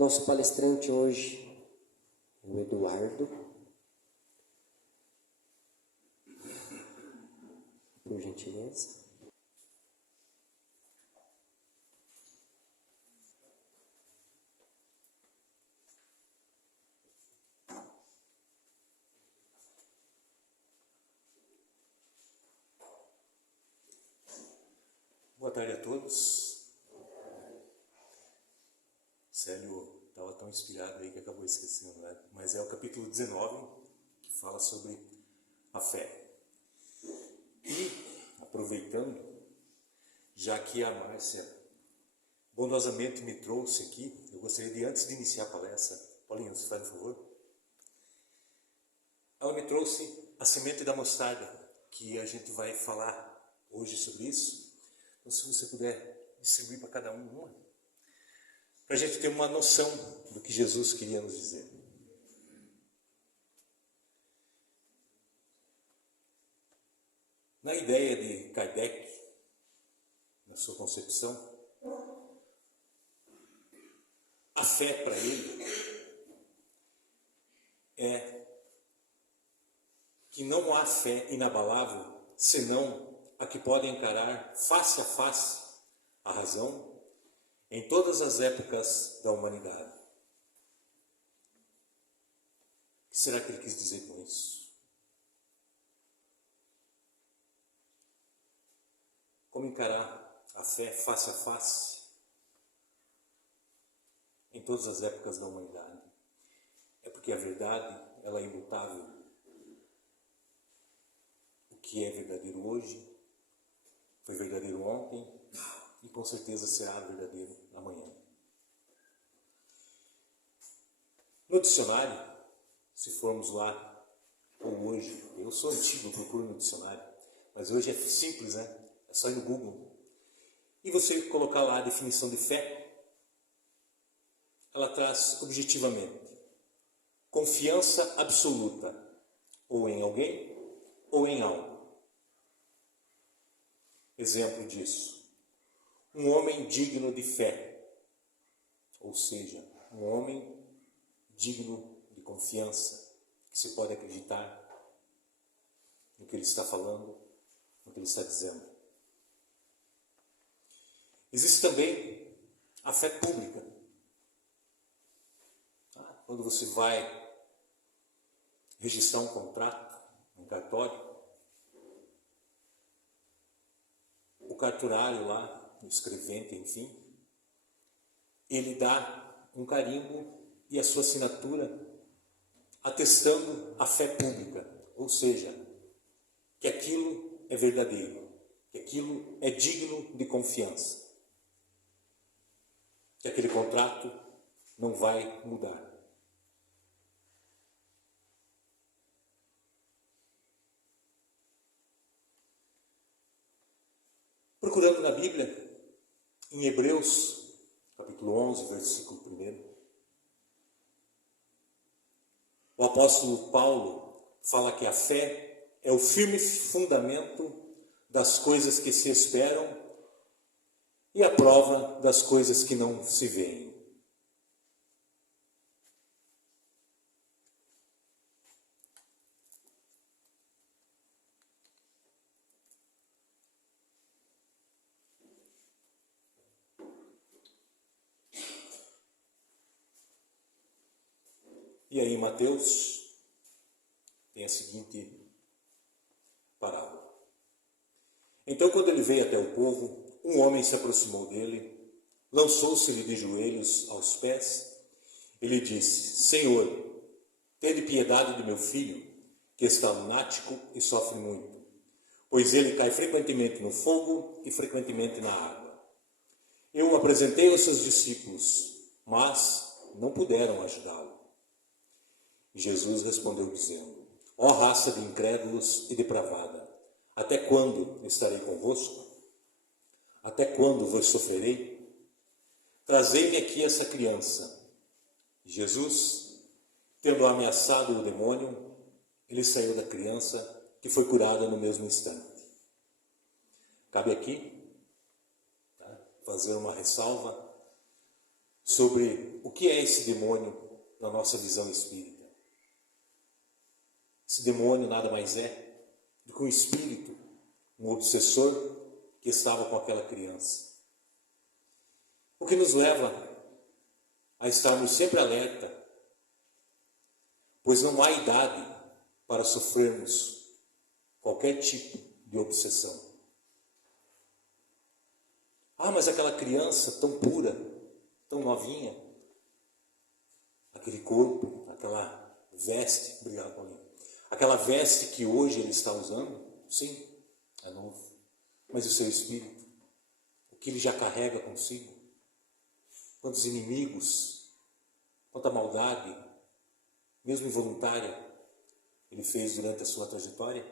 Nosso palestrante hoje é o Eduardo. Por gentileza. Boa tarde a todos. Célio estava tão inspirado aí que acabou esquecendo, né? Mas é o capítulo 19 que fala sobre a fé. E, aproveitando, já que a Márcia bondosamente me trouxe aqui, eu gostaria de, antes de iniciar a palestra, Paulinho, você faz um favor? Ela me trouxe a semente da mostarda, que a gente vai falar hoje sobre isso. Então, se você puder distribuir para cada um uma, para a gente ter uma noção do que Jesus queria nos dizer. Na ideia de Kardec, na sua concepção, a fé para ele é que não há fé inabalável senão a que pode encarar face a face a razão em todas as épocas da humanidade. O que será que ele quis dizer com isso? Como encarar a fé face a face em todas as épocas da humanidade? É porque a verdade, ela é imutável. O que é verdadeiro hoje foi verdadeiro ontem e com certeza será verdadeiro amanhã. No dicionário, se formos lá, ou hoje, eu sou antigo, procuro no dicionário, mas hoje é simples, né? É só ir no Google. E você colocar lá a definição de fé, ela traz objetivamente confiança absoluta, ou em alguém, ou em algo. Exemplo disso, um homem digno de fé, ou seja, um homem digno de confiança, que se pode acreditar no que ele está falando, no que ele está dizendo. Existe também a fé pública. Quando você vai registrar um contrato, um cartório, o cartorário lá, o escrevente, enfim, ele dá um carimbo e a sua assinatura atestando a fé pública, ou seja, que aquilo é verdadeiro, que aquilo é digno de confiança, que aquele contrato não vai mudar. Procurando na Bíblia, em Hebreus, capítulo 11, versículo 1, o apóstolo Paulo fala que a fé é o firme fundamento das coisas que se esperam e a prova das coisas que não se veem. E aí, Mateus tem a seguinte parábola. Então, quando ele veio até o povo, um homem se aproximou dele, lançou-se-lhe de joelhos aos pés e lhe disse: Senhor, tende piedade do meu filho, que está lunático e sofre muito, pois ele cai frequentemente no fogo e frequentemente na água. Eu o apresentei aos seus discípulos, mas não puderam ajudá-lo. Jesus respondeu dizendo: Ó raça de incrédulos e depravada, até quando estarei convosco? Até quando vos sofrerei? Trazei-me aqui essa criança. Jesus, tendo ameaçado o demônio, ele saiu da criança, que foi curada no mesmo instante. Cabe aqui fazer uma ressalva sobre o que é esse demônio na nossa visão espírita. Esse demônio nada mais é do que um espírito, um obsessor que estava com aquela criança. O que nos leva a estarmos sempre alerta, pois não há idade para sofrermos qualquer tipo de obsessão. Ah, mas aquela criança tão pura, tão novinha, aquele corpo, aquela veste, obrigado, Paulinho, aquela veste que hoje ele está usando, sim, é novo. Mas o seu espírito, o que ele já carrega consigo, quantos inimigos, quanta maldade, mesmo involuntária, ele fez durante a sua trajetória.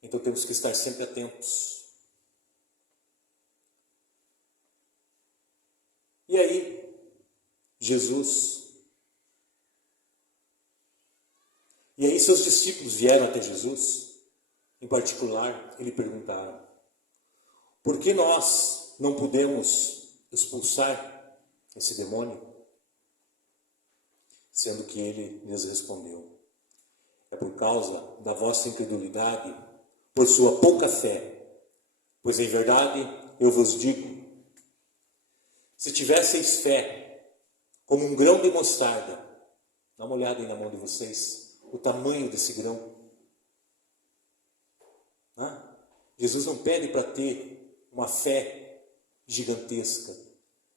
Então temos que estar sempre atentos. E aí, seus discípulos vieram até Jesus, em particular, ele perguntaram: por que nós não podemos expulsar esse demônio? Sendo que ele lhes respondeu: é por causa da vossa incredulidade, por sua pouca fé. Pois em verdade eu vos digo, se tivesseis fé como um grão de mostarda, dá uma olhada aí na mão de vocês, o tamanho desse grão. Jesus não pede para ter uma fé gigantesca.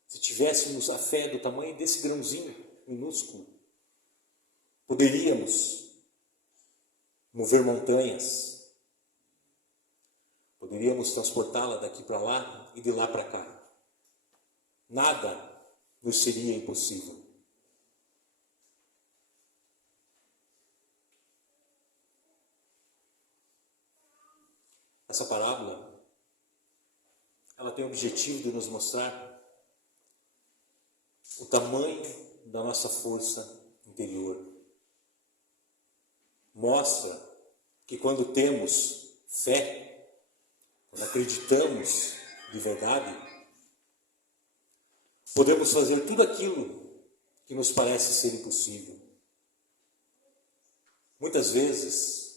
Se tivéssemos a fé do tamanho desse grãozinho minúsculo, poderíamos mover montanhas, poderíamos transportá-la daqui para lá e de lá para cá. Nada nos seria impossível. Essa parábola, ela tem o objetivo de nos mostrar o tamanho da nossa força interior. Mostra que quando temos fé, quando acreditamos de verdade, podemos fazer tudo aquilo que nos parece ser impossível. Muitas vezes,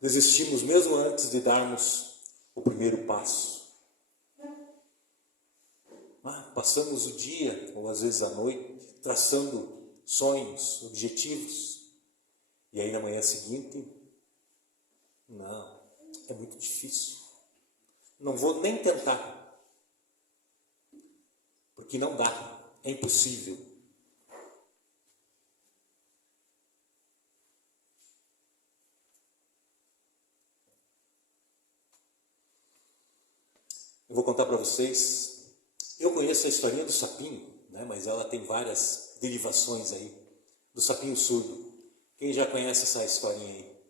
desistimos mesmo antes de darmos o primeiro passo. Passamos o dia, ou às vezes a noite, traçando sonhos, objetivos. E aí na manhã seguinte, não, é muito difícil. Não vou nem tentar. Porque não dá, é impossível. Eu vou contar para vocês, eu conheço a historinha do sapinho, né, mas ela tem várias derivações aí, do sapinho surdo. Quem já conhece essa historinha aí?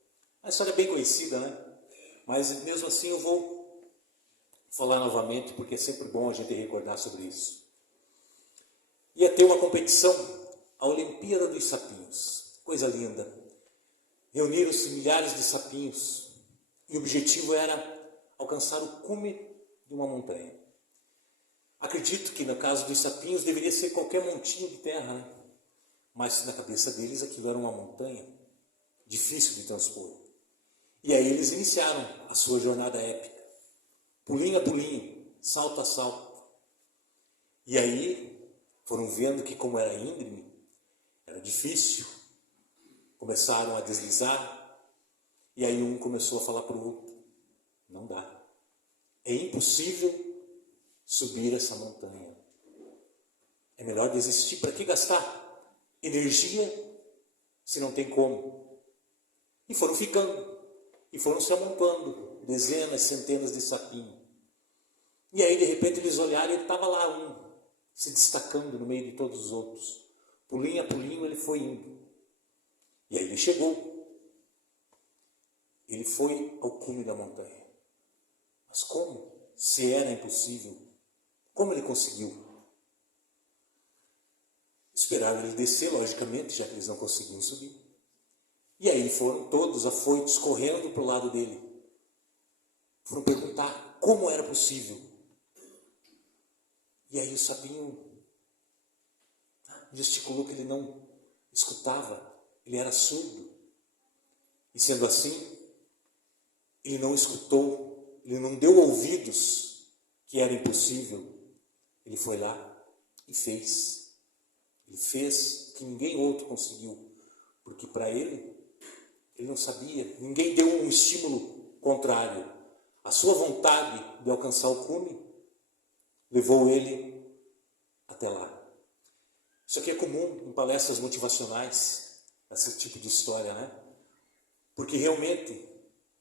A história é bem conhecida, né? Mas mesmo assim eu vou falar novamente, porque é sempre bom a gente recordar sobre isso. Ia ter uma competição, a Olimpíada dos Sapinhos, coisa linda. Reuniram-se milhares de sapinhos e o objetivo era alcançar o cume de uma montanha. Acredito que no caso dos sapinhos deveria ser qualquer montinho de terra, né? Mas na cabeça deles aquilo era uma montanha, difícil de transpor. E aí eles iniciaram a sua jornada épica, pulinho a pulinho, salto a salto. E aí foram vendo que, como era íngreme, era difícil. Começaram a deslizar. E aí um começou a falar para o outro: não dá. É impossível subir essa montanha. É melhor desistir. Para que gastar energia se não tem como? E foram ficando. E foram se amontoando. Dezenas, centenas de sapinhos. E aí, de repente, eles olharam e estava lá um, se destacando no meio de todos os outros. Pulinho a pulinho ele foi indo. E aí ele chegou. Ele foi ao cume da montanha. Mas como? Se era impossível. Como ele conseguiu? Esperaram ele descer, logicamente, já que eles não conseguiam subir. E aí foram todos afoitos, correndo para o lado dele. Foram perguntar como era possível. E aí o sapinho gesticulou que ele não escutava, ele era surdo. E sendo assim, ele não escutou, ele não deu ouvidos, que era impossível. Ele foi lá e fez. Ele fez que ninguém outro conseguiu, porque para ele não sabia, ninguém deu um estímulo contrário. A sua vontade de alcançar o cume levou ele até lá. Isso aqui é comum em palestras motivacionais, esse tipo de história, né? Porque realmente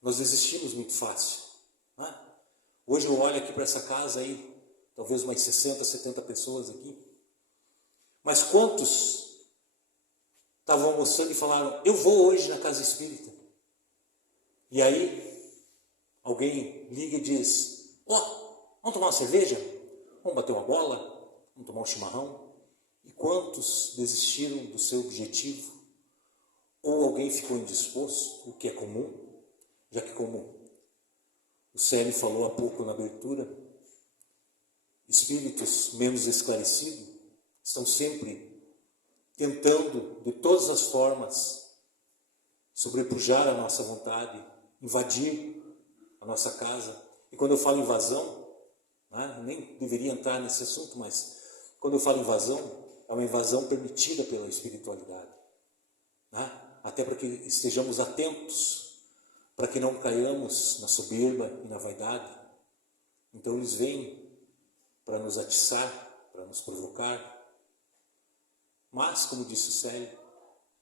nós desistimos muito fácil, né? Hoje eu olho aqui para essa casa aí, talvez umas 60, 70 pessoas aqui. Mas quantos estavam almoçando e falaram, eu vou hoje na casa espírita? E aí, alguém liga e diz, vamos tomar uma cerveja? Vamos bater uma bola? Vamos tomar um chimarrão? E quantos desistiram do seu objetivo? Ou alguém ficou indisposto, o que é comum, já que como o Célio falou há pouco na abertura, espíritos menos esclarecidos estão sempre tentando, de todas as formas, sobrepujar a nossa vontade, invadir a nossa casa. E quando eu falo invasão, né, nem deveria entrar nesse assunto, mas quando eu falo invasão, é uma invasão permitida pela espiritualidade, né? Até para que estejamos atentos, para que não caiamos na soberba e na vaidade. Então eles vêm para nos atiçar, para nos provocar. Mas, como disse o Célio,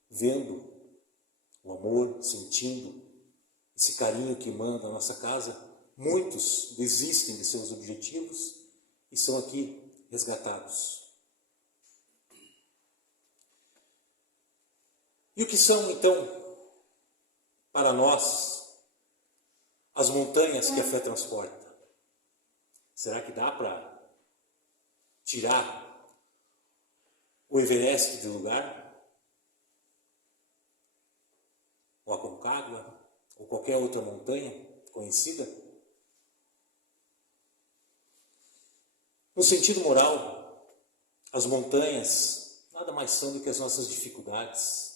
vendo o amor, sentindo esse carinho que emana da nossa casa, muitos desistem de seus objetivos e são aqui resgatados. E o que são, então, para nós, as montanhas que a fé transporta? Será que dá para tirar o Everest de lugar? Ou a Concagua? Ou qualquer outra montanha conhecida? No sentido moral, as montanhas nada mais são do que as nossas dificuldades,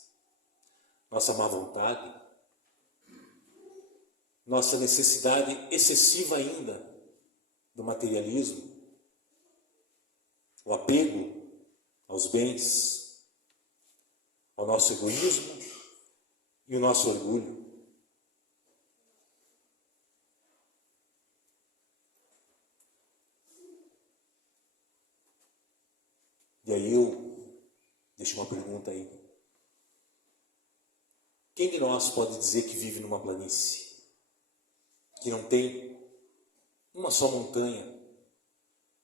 nossa má vontade, nossa necessidade excessiva ainda do materialismo, o apego aos bens, ao nosso egoísmo e o nosso orgulho. E aí eu deixo uma pergunta aí. Quem de nós pode dizer que vive numa planície, que não tem uma só montanha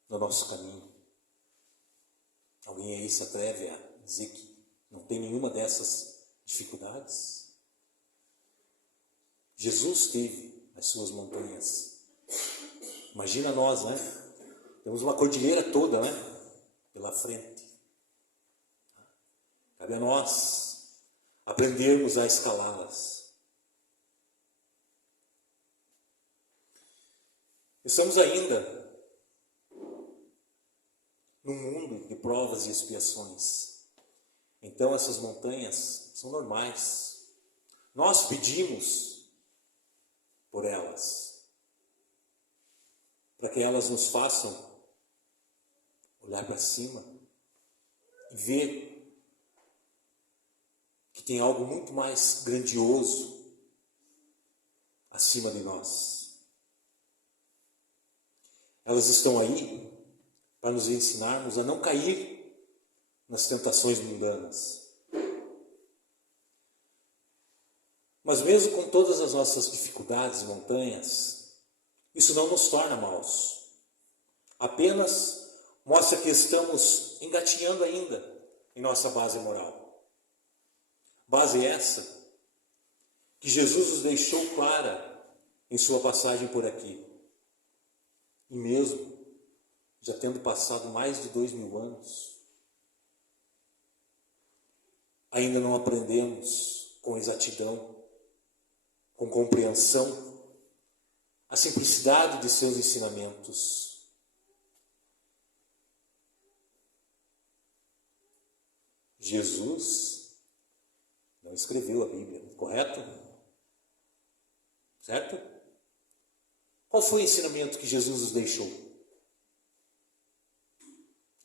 no nosso caminho? Alguém aí se atreve a dizer que não tem nenhuma dessas dificuldades? Jesus teve as suas montanhas. Imagina nós, né? Temos uma cordilheira toda, né? Pela frente. Cabe a nós aprendermos a escalá-las. Estamos ainda num mundo de provas e expiações. Então essas montanhas são normais. Nós pedimos por elas, para que elas nos façam olhar para cima e ver que tem algo muito mais grandioso acima de nós. Elas estão aí para nos ensinarmos a não cair nas tentações mundanas. Mas mesmo com todas as nossas dificuldades e montanhas, isso não nos torna maus. Apenas mostra que estamos engatinhando ainda em nossa base moral. Base essa que Jesus nos deixou clara em sua passagem por aqui. E mesmo já tendo passado mais de 2000 anos, ainda não aprendemos com exatidão, com compreensão, a simplicidade de seus ensinamentos. Jesus não escreveu a Bíblia, correto? Certo? Qual foi o ensinamento que Jesus nos deixou?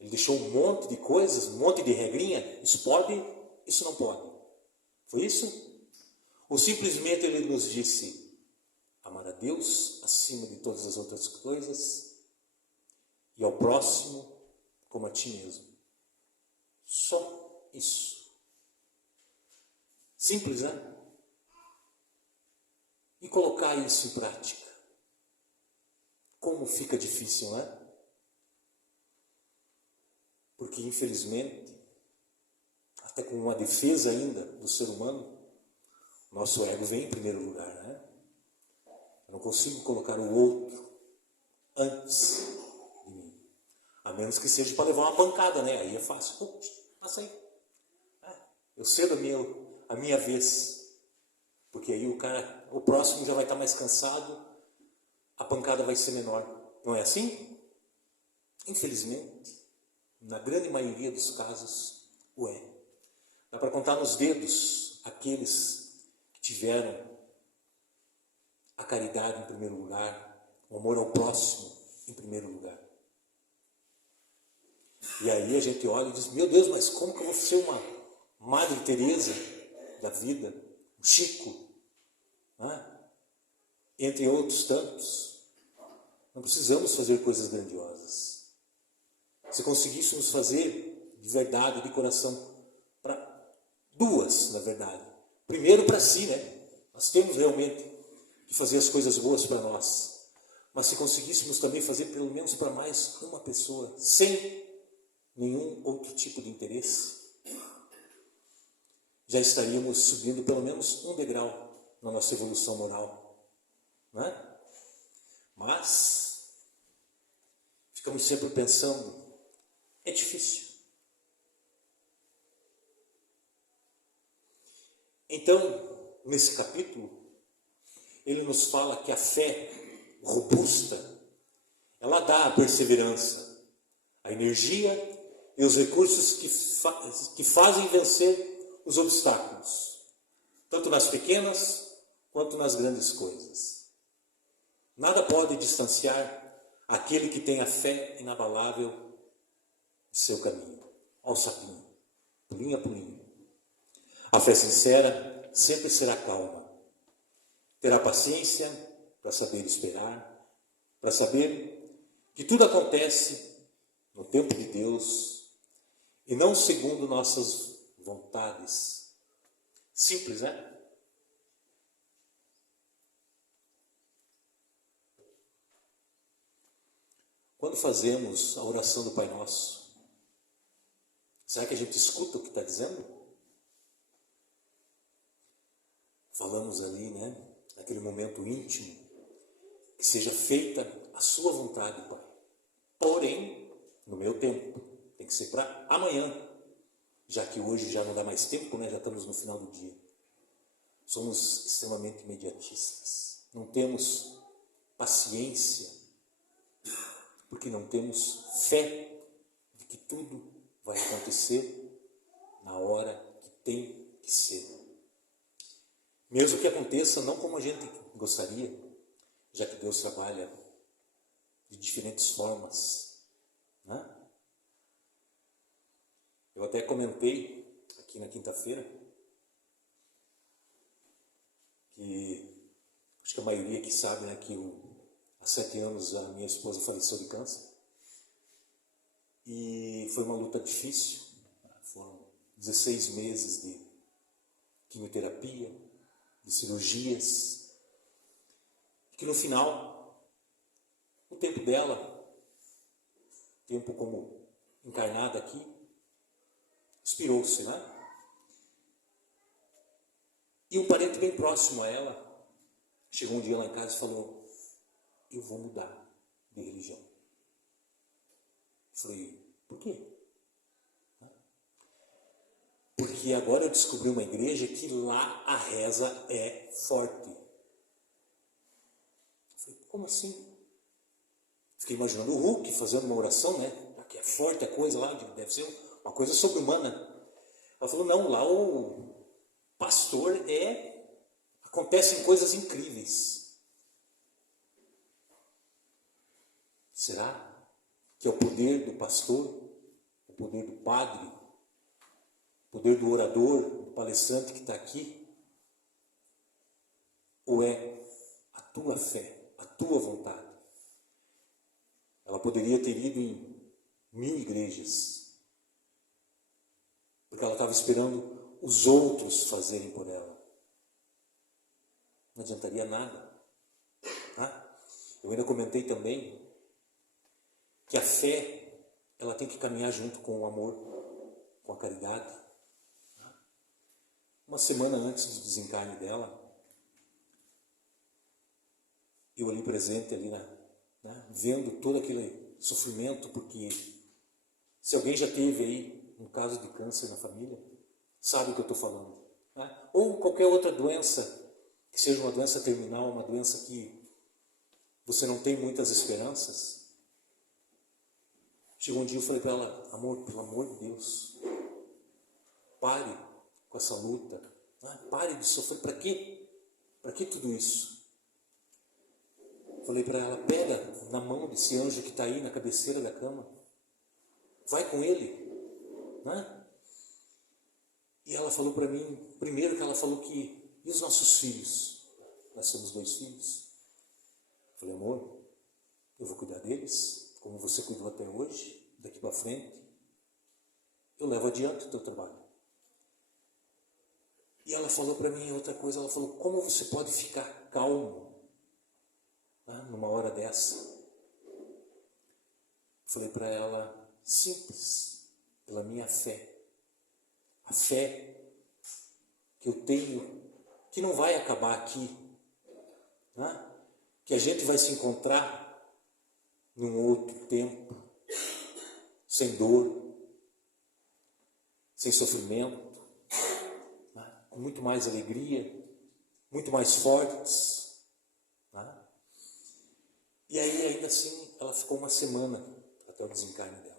Ele deixou um monte de coisas, um monte de regrinha. Isso pode, isso não pode. Foi isso? Ou simplesmente ele nos disse: amar a Deus acima de todas as outras coisas e ao próximo como a ti mesmo. Só isso. Simples, né? E colocar isso em prática. Como fica difícil, né? Porque, infelizmente, até com uma defesa ainda do ser humano, nosso ego vem em primeiro lugar, né? Eu não consigo colocar o outro antes de mim. A menos que seja para levar uma pancada, né? Aí é fácil. Passa aí. Eu cedo a minha vez. Porque aí o próximo já vai estar mais cansado, a pancada vai ser menor. Não é assim? Infelizmente, na grande maioria dos casos, o é. Dá para contar nos dedos aqueles que tiveram a caridade em primeiro lugar, o amor ao próximo em primeiro lugar. E aí a gente olha e diz: meu Deus, mas como que eu vou ser uma Madre Teresa da vida, um Chico, entre outros tantos? Não precisamos fazer coisas grandiosas. Se conseguíssemos fazer de verdade, de coração, para duas, na verdade. Primeiro para si, né? Nós temos realmente que fazer as coisas boas para nós. Mas se conseguíssemos também fazer pelo menos para mais uma pessoa, sem nenhum outro tipo de interesse, já estaríamos subindo pelo menos um degrau na nossa evolução moral, não é? Mas ficamos sempre pensando, é difícil. Então, nesse capítulo, ele nos fala que a fé robusta, ela dá a perseverança, a energia e os recursos que fazem vencer os obstáculos, tanto nas pequenas quanto nas grandes coisas. Nada pode distanciar aquele que tem a fé inabalável do seu caminho, ao sapinho, pulinho a pulinho. A fé sincera sempre será calma, terá paciência para saber esperar, para saber que tudo acontece no tempo de Deus e não segundo nossas vontades. Simples, né? Quando fazemos a oração do Pai Nosso, será que a gente escuta o que está dizendo? Falamos ali, né? Naquele momento íntimo, que seja feita a sua vontade, Pai. Porém, no meu tempo, tem que ser para amanhã, já que hoje já não dá mais tempo, né? Já estamos no final do dia. Somos extremamente imediatistas. Não temos paciência, porque não temos fé de que tudo vai acontecer na hora que tem que ser. Mesmo que aconteça não como a gente gostaria, já que Deus trabalha de diferentes formas, né? Eu até comentei aqui na quinta-feira que acho que a maioria aqui sabe, né, que há 7 anos a minha esposa faleceu de câncer. E foi uma luta difícil. Foram 16 meses de quimioterapia, de cirurgias. Que no final, o tempo dela, tempo como encarnada aqui, expirou-se, né? E um parente bem próximo a ela chegou um dia lá em casa e falou: eu vou mudar de religião. Eu falei: por quê? Porque agora eu descobri uma igreja que lá a reza é forte. Eu falei: como assim? Fiquei imaginando o Hulk fazendo uma oração, né? Que é forte a coisa lá, deve ser uma coisa sobre-humana. Ela falou, não, lá o pastor acontecem coisas incríveis. Será que é o poder do pastor, o poder do padre, o poder do orador, do palestrante que está aqui? Ou é a tua fé, a tua vontade? Ela poderia ter ido em 1000 igrejas, porque ela estava esperando os outros fazerem por ela. Não adiantaria nada. Tá? Eu ainda comentei também que a fé, ela tem que caminhar junto com o amor, com a caridade. Uma semana antes do desencarne dela, eu ali presente, ali vendo todo aquele sofrimento, porque se alguém já teve aí um caso de câncer na família, sabe o que eu estou falando. Né? Ou qualquer outra doença, que seja uma doença terminal, uma doença que você não tem muitas esperanças. Chegou um dia e eu falei para ela, amor, pelo amor de Deus, pare com essa luta, né? Pare de sofrer. Para quê? Para que tudo isso? Falei para ela, pega na mão desse anjo que está aí na cabeceira da cama, vai com ele, né? E ela falou para mim, primeiro que ela falou que, e os nossos filhos? Nós temos 2 filhos. Falei, amor, eu vou cuidar deles, como você cuidou até hoje, daqui para frente, eu levo adiante o teu trabalho. E ela falou para mim outra coisa, ela falou, como você pode ficar calmo numa hora dessa? Falei para ela, simples, pela minha fé. A fé que eu tenho, que não vai acabar aqui, né? Que a gente vai se encontrar num outro tempo, sem dor, sem sofrimento, né? Com muito mais alegria, muito mais fortes. Né? E aí, ainda assim, ela ficou uma semana até o desencarne dela.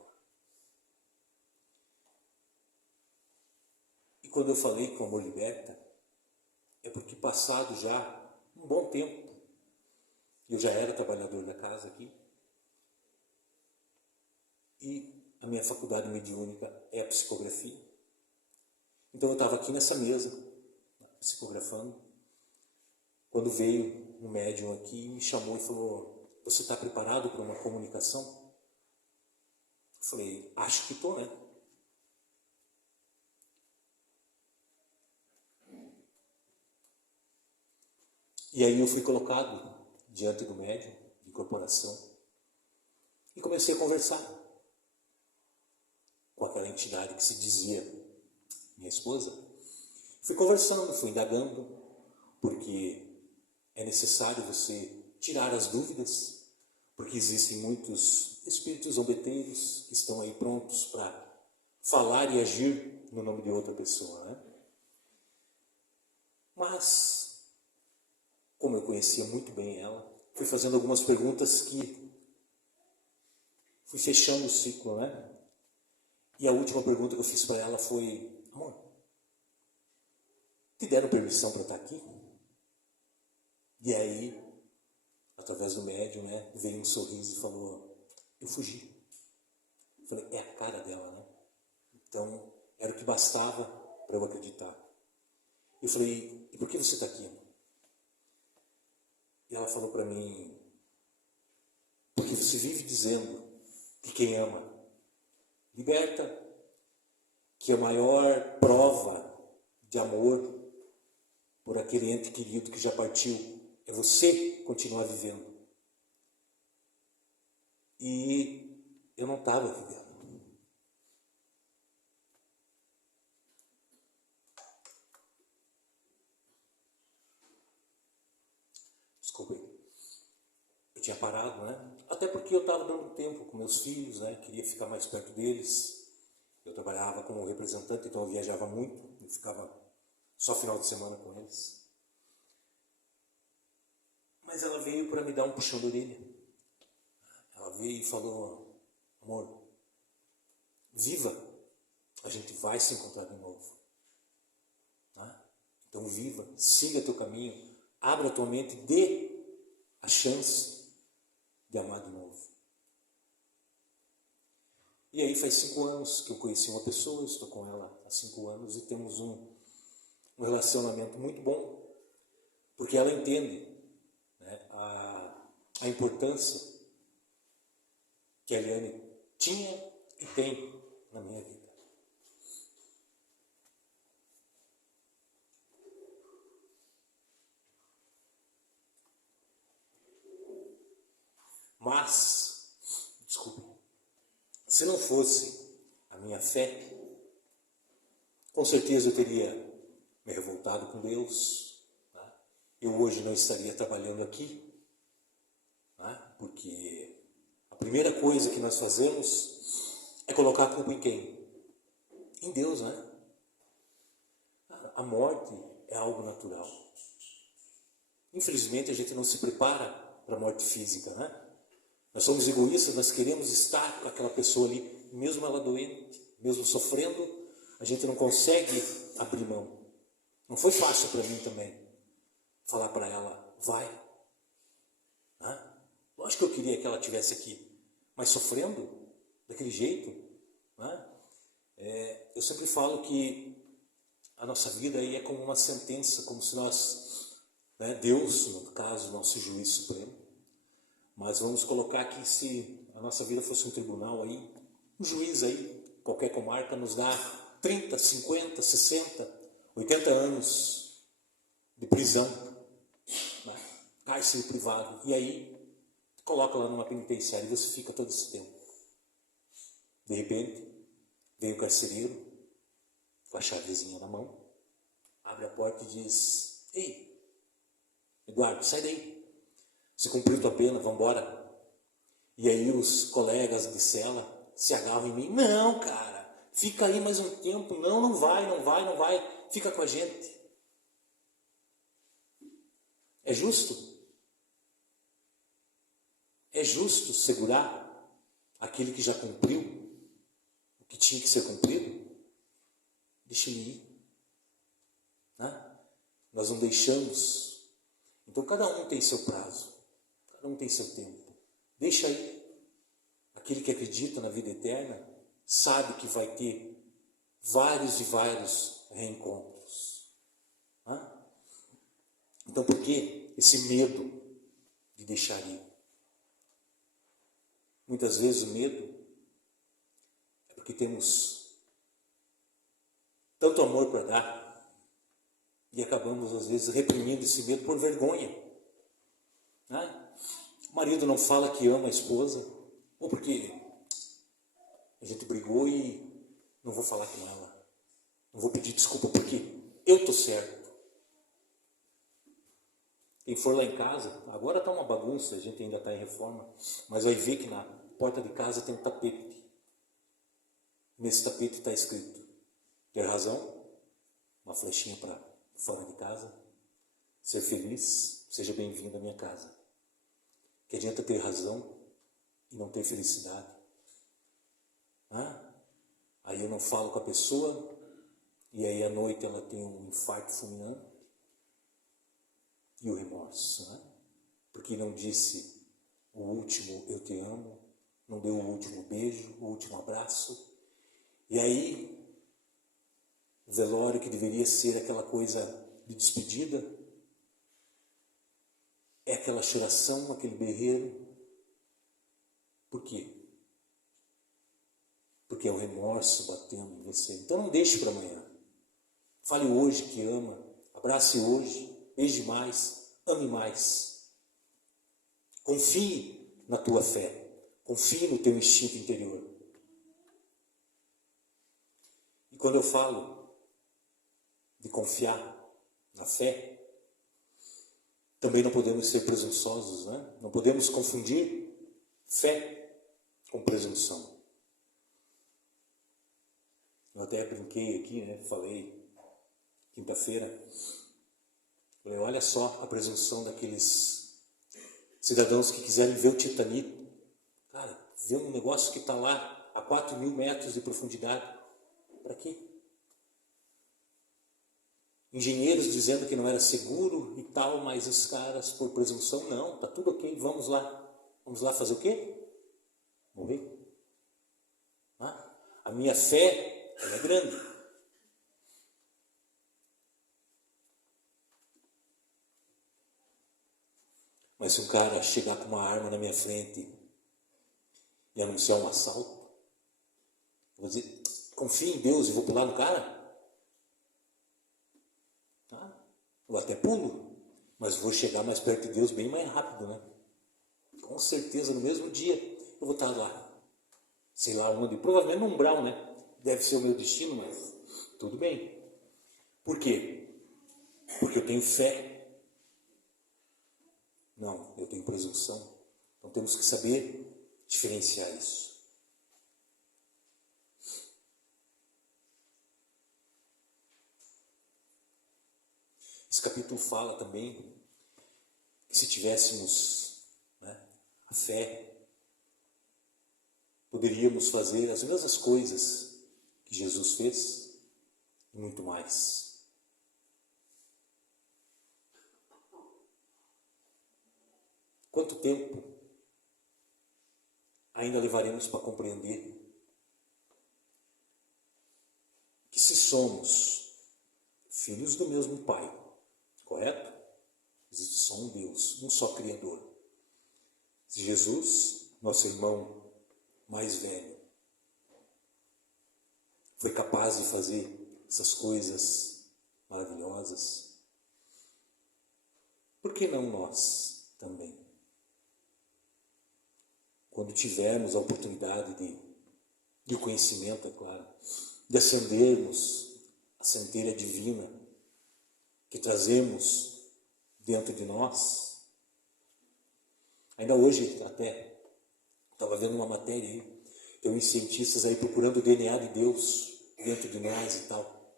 E quando eu falei com o Amor Liberta, é porque passado já um bom tempo, eu já era trabalhador da casa aqui, e a minha faculdade mediúnica é a psicografia. Então eu estava aqui nessa mesa, psicografando, quando veio um médium aqui e me chamou e falou, você está preparado para uma comunicação? Eu falei, acho que estou, né? E aí eu fui colocado diante do médium de incorporação e comecei a conversar com aquela entidade que se dizia minha esposa. Fui conversando, fui indagando, porque é necessário você tirar as dúvidas, porque existem muitos espíritos zombeteiros que estão aí prontos para falar e agir no nome de outra pessoa, né? Mas, como eu conhecia muito bem ela, fui fazendo algumas perguntas que fui fechando o ciclo, né? E a última pergunta que eu fiz para ela foi, amor, te deram permissão para estar aqui? E aí, através do médium, né, veio um sorriso e falou, eu fugi. Eu falei, é a cara dela, né? Então, era o que bastava para eu acreditar. Eu falei, e por que você está aqui, amor? E ela falou para mim, porque você vive dizendo que quem ama liberta, que a maior prova de amor por aquele ente querido que já partiu é você continuar vivendo. E eu não estava vivendo. Desculpe, eu tinha parado, né? Até porque eu estava dando tempo com meus filhos, né? Queria ficar mais perto deles. Eu trabalhava como representante, então eu viajava muito. Eu ficava só final de semana com eles. Mas ela veio para me dar um puxão de orelha. Ela veio e falou, amor, viva, a gente vai se encontrar de novo. Tá? Então viva, siga teu caminho, abra a tua mente, dê a chance de amar de novo. E aí faz 5 anos que eu conheci uma pessoa, eu estou com ela há 5 anos e temos um relacionamento muito bom, porque ela entende, né, a importância que a Eliane tinha e tem na minha vida. Mas, desculpe, se não fosse a minha fé, com certeza eu teria me revoltado com Deus. Tá? Eu hoje não estaria trabalhando aqui, tá? Porque a primeira coisa que nós fazemos é colocar a culpa em quem? Em Deus, né? A morte é algo natural. Infelizmente a gente não se prepara para a morte física, né? Nós somos egoístas, nós queremos estar com aquela pessoa ali, mesmo ela doente, mesmo sofrendo, a gente não consegue abrir mão. Não foi fácil para mim também falar para ela, vai. Né? Lógico que eu queria que ela estivesse aqui, mas sofrendo daquele jeito. Né? Eu sempre falo que a nossa vida aí é como uma sentença, como se nós, né, Deus, no caso, nosso juiz supremo, mas vamos colocar que se a nossa vida fosse um tribunal aí, um juiz aí, qualquer comarca, nos dá 30, 50, 60, 80 anos de prisão, né? Cárcere privado, e aí coloca lá numa penitenciária e você fica todo esse tempo. De repente, vem o carcereiro com a chavezinha na mão, abre a porta e diz, ei, Eduardo, sai daí. Você cumpriu tua pena, vamos embora. E aí os colegas de cela se agarram em mim. Não, cara, fica aí mais um tempo. Não vai. Fica com a gente. É justo? É justo segurar aquele que já cumpriu o que tinha que ser cumprido? Deixa ele ir. Né? Nós não deixamos. Então cada um tem seu prazo. Cada um tem seu tempo. Deixa aí. Aquele que acredita na vida eterna sabe que vai ter vários e vários reencontros. Hã? Então por que esse medo de deixar ir? Muitas vezes o medo é porque temos tanto amor para dar e acabamos às vezes reprimindo esse medo por vergonha. Né? O marido não fala que ama a esposa, ou porque a gente brigou e não vou falar com ela. Não vou pedir desculpa porque eu estou certo. Quem for lá em casa, agora está uma bagunça, a gente ainda está em reforma, mas vai ver que na porta de casa tem um tapete. Nesse tapete está escrito, ter razão, uma flechinha para fora de casa, ser feliz, seja bem-vindo à minha casa. Que adianta ter razão e não ter felicidade? Aí eu não falo com a pessoa e aí à noite ela tem um infarto fulminante e o remorso, né? Porque não disse o último eu te amo, não deu o último beijo, o último abraço. E aí o velório, que deveria ser aquela coisa de despedida, é aquela choração, aquele berreiro. Por quê? Porque é o remorso batendo em você. Então não deixe para amanhã. Fale hoje que ama, abrace hoje, beije mais, ame mais. Confie na tua fé, confie no teu instinto interior. E quando eu falo de confiar na fé, também não podemos ser presunçosos, né? Não podemos confundir fé com presunção. Eu até brinquei aqui, né? Falei quinta-feira. Falei, olha só a presunção daqueles cidadãos que quiserem ver o Titanic. Cara, ver um negócio que está lá a 4.000 metros de profundidade. Para quê? engenheiros dizendo que não era seguro e tal, mas os caras, por presunção, não, tá tudo ok, vamos lá. Vamos lá fazer o quê? Morrer. A minha fé, ela é grande. Mas se um cara chegar com uma arma na minha frente e anunciar um assalto, eu vou dizer, confia em Deus e vou pular no cara? Eu até pulo, mas vou chegar mais perto de Deus bem mais rápido, né? Com certeza, no mesmo dia, eu vou estar lá. Sei lá onde, provavelmente no umbral, né? Deve ser o meu destino, mas tudo bem. Por quê? Porque eu tenho fé. Não, eu tenho presunção. Então temos que saber diferenciar isso. Esse capítulo fala também que se tivéssemos, né, a fé, poderíamos fazer as mesmas coisas que Jesus fez e muito mais. Quanto tempo ainda levaremos para compreender que se somos filhos do mesmo Pai, correto? Existe só um Deus, um só Criador. Se Jesus, nosso irmão mais velho, foi capaz de fazer essas coisas maravilhosas, por que não nós também? Quando tivermos a oportunidade de conhecimento, é claro, de acendermos a centelha divina que trazemos dentro de nós. Ainda hoje, até, estava vendo uma matéria aí, tem uns cientistas aí procurando o DNA de Deus dentro de nós e tal.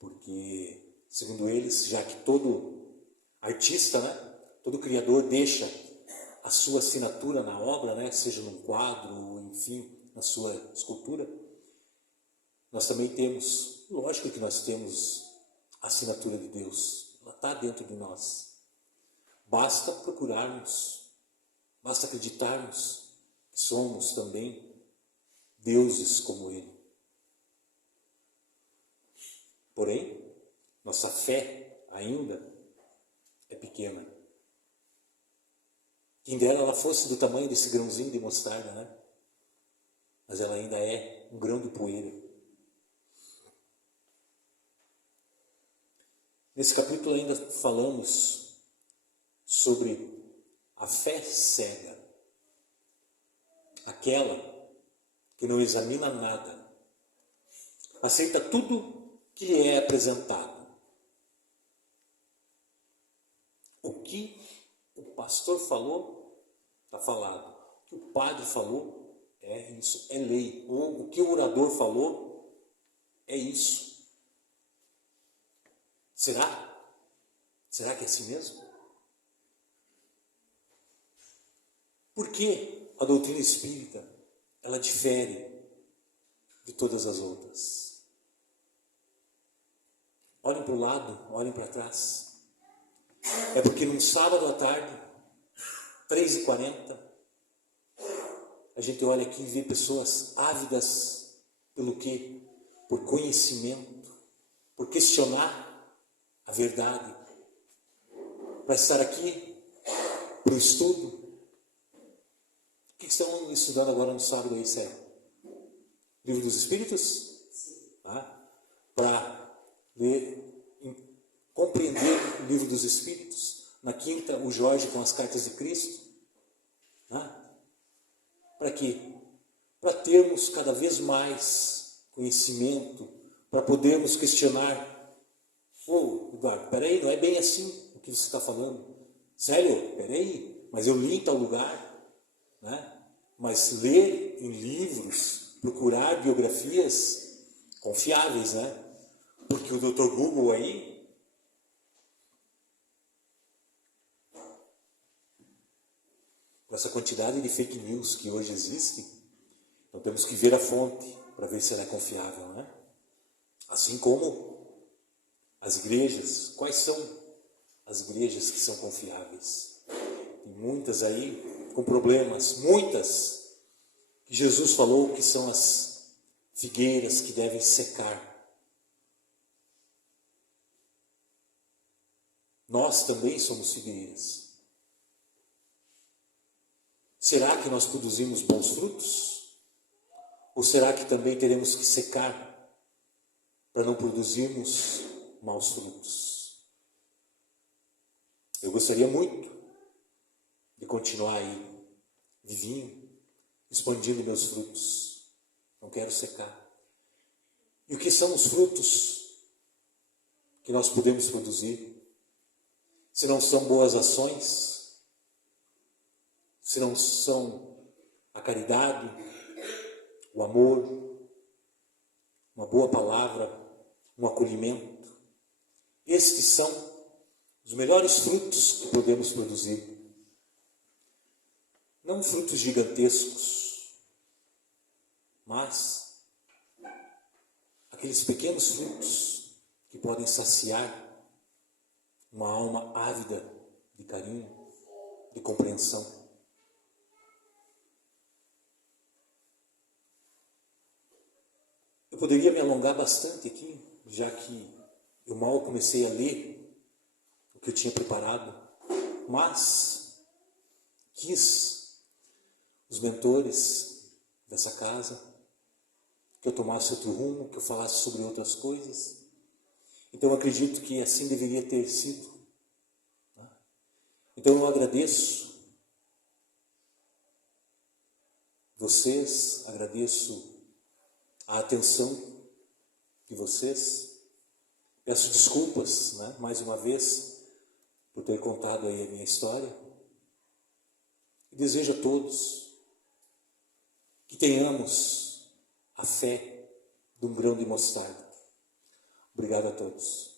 Porque, segundo eles, já que todo artista, né, todo criador deixa a sua assinatura na obra, né, seja num quadro, ou enfim, na sua escultura, nós também temos, lógico que nós temos a assinatura de Deus, ela está dentro de nós. Basta procurarmos, basta acreditarmos que somos também deuses como Ele. Porém, nossa fé ainda é pequena. Quem dera ela fosse do tamanho desse grãozinho de mostarda, né? Mas ela ainda é um grão de poeira. Nesse capítulo ainda falamos sobre a fé cega. Aquela que não examina nada. Aceita tudo que lhe é apresentado. O que o pastor falou, está falado. O que o padre falou, é isso, é lei. Ou o que o orador falou, é isso. Será? Será que é assim mesmo? Por que a doutrina espírita, ela difere de todas as outras? Olhem para o lado, olhem para trás. É porque num sábado à tarde, 3h40, a gente olha aqui e vê pessoas ávidas pelo quê? Por conhecimento, por questionar a verdade, para estar aqui para o estudo. O que estão estudando agora no sábado aí, Céu? Livro dos Espíritos? Para compreender o Livro dos Espíritos. Na quinta, o Jorge com as cartas de Cristo. Para quê? Para termos cada vez mais conhecimento, para podermos questionar. Eduardo, peraí, não é bem assim o que você está falando. Sério? Peraí, mas eu li em tal lugar. Né? Mas ler em livros, procurar biografias confiáveis, né? Porque o Dr. Google aí, com essa quantidade de fake news que hoje existe, então temos que ver a fonte para ver se ela é confiável, né? Assim como as igrejas, quais são as igrejas que são confiáveis? Tem muitas aí com problemas, muitas que Jesus falou que são as figueiras que devem secar. Nós também somos figueiras. Será que nós produzimos bons frutos? Ou será que também teremos que secar para não produzirmos maus frutos? Eu gostaria muito de continuar aí, vivinho, expandindo meus frutos. Não quero secar. E o que são os frutos que nós podemos produzir? Se não são boas ações, se não são a caridade, o amor, uma boa palavra, um acolhimento, estes são os melhores frutos que podemos produzir. Não frutos gigantescos, mas aqueles pequenos frutos que podem saciar uma alma ávida de carinho, de compreensão. Eu poderia me alongar bastante aqui, já que eu mal comecei a ler o que eu tinha preparado, mas quis os mentores dessa casa que eu tomasse outro rumo, que eu falasse sobre outras coisas. Então eu acredito que assim deveria ter sido. Então eu agradeço vocês, agradeço a atenção de vocês. Peço desculpas, mais uma vez, por ter contado aí a minha história. E desejo a todos que tenhamos a fé de um grão de mostarda. Obrigado a todos.